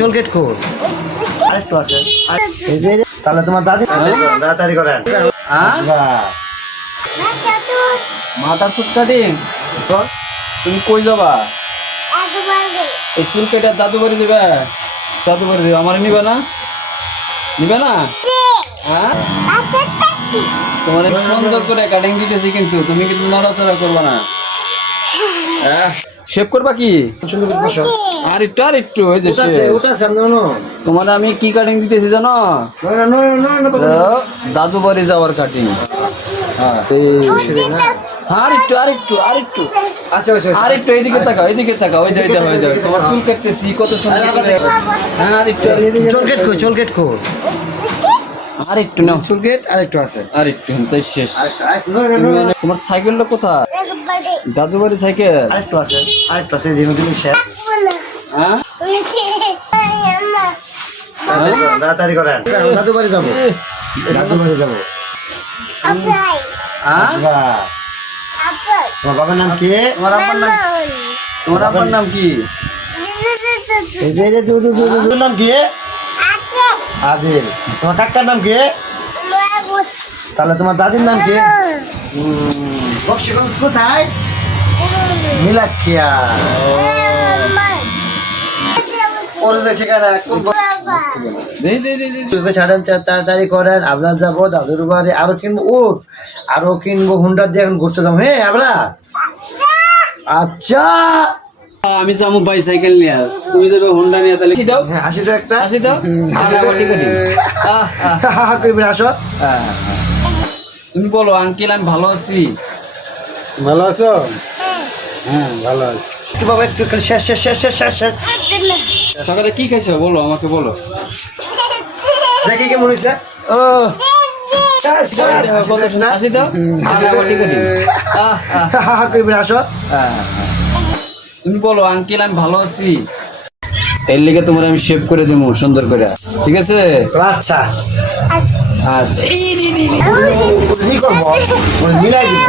চোলগেট কই আরেকটু আছে এই যে তাহলে তোমার দাদি তাড়াতাড়ি করেন মাথার চুল কাটিং তুমি কই যাবা? এই চুল কেটে দাদু বাড়ি দেবে? দাদু বাড়ি দেবে, আমার নিবে না? নিবে না? হ্যাঁ, তোমার সুন্দর করে কাটিং দিতেছি, কিন্তু তুমি কিন্তু নড়াচড়া করবা না। হ্যাঁ, শেভ করবা কি? আর একটু ওই যে তোমার আমি কি কাটিং দিতেছি জানো? দাদু বাড়ি যাওয়ার কাটিং। আরেকটু এদিকে তাকাও, ওই যাবে তোমার চুল কাটতেছি কত সুন্দর করে। হ্যাঁ, চোলগেট কই আরেকটু নাও, চোলগেট আরেকটু আছে আরেকটু তাই শেষ। তোমার সাইকেলটা কোথায়? দাদু বাড়ি সাইকেল আরেকটু আছে যেন তুমি শেষ হ্যাঁ তাড়াতাড়ি করেন দাদু বাড়ি যাবো তোমার বাবার নাম কি? তোমার আব্বার নাম কি? এই যে নাম কি? আদিল। তোমার কাকার নাম কি? তাহলে তোমার দাদির নাম কি? বক্সিগঞ্জ কোথায়? মিলাখিয়া। তাড়াতাড়ি করেন, আমরা যাবো দাদুর বাড়ি। আরো কিনবো হুন্ডা দিয়ে এখন ঘুরতে যাবো। হ্যাঁ আমরা আচ্ছা আমি যাবো বাইসাইকেল নিয়ে, তুমি যাবে হোন্ডা নিয়ে। তাহলে দাও, হ্যাঁ আসি তো একটা আসি দাও। আসো। তুমি বলো আঙ্কেল আমি ভালো আছি। ভালো আছো? হ্যাঁ ভালো আছি। একটু বাবা একটু শেষ। সকালে কি খাইছো বলো, আমাকে বলো। দেখি কেমন হয়েছে? ও আসি দাও। আসো। তুমি বলো আঙ্কেল আমি ভালো আছি। এর লিগে তোমার আমি শেভ করে দেবো সুন্দর করে, ঠিক আছে? আচ্ছা আচ্ছা, কি করবো মিলাই দিব।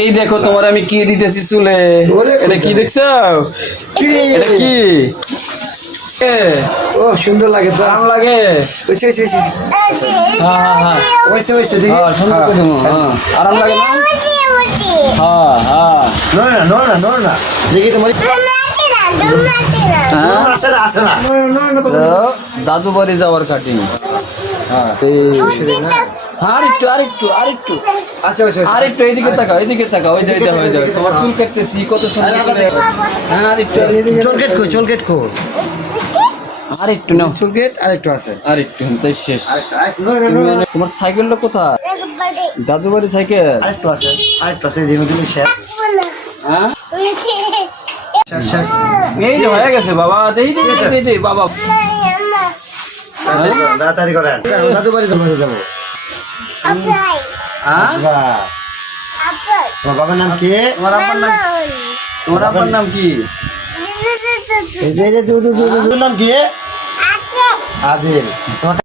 এই দেখো তোমার আমি কি দিতেছি চুলে। এটা কি দেখছো? এটা কি? ও সুন্দর লাগে, আরাম লাগে। সুন্দর করে দেবো। আরাম লাগে না? না দেখি তোমার দাদু বাড়ি যাওয়ার কাটিং। আরেকটু এদিকে তাকাও, ওই যাবে তোমার চুল কাটতেছি কত সুন্দর করে। হ্যাঁ, চোলগেট কই আরেকটু নাও, চোলগেট আরেকটু আছে আরেকটু তাই শেষ। তোমার সাইকেলটা কোথায়? দাদু বাড়ি সাইকেল আরেকটু আছে যেন তুমি শেষ হ্যাঁ এই যে হয়ে গেছে বাবা। দেই বাবা, তাড়াতাড়ি করেন দাদু বাড়ি যাবো। তোমার বাবার নাম কি? তোমার আব্বার নাম কি? এই যে নাম কি? আদিল। তোমার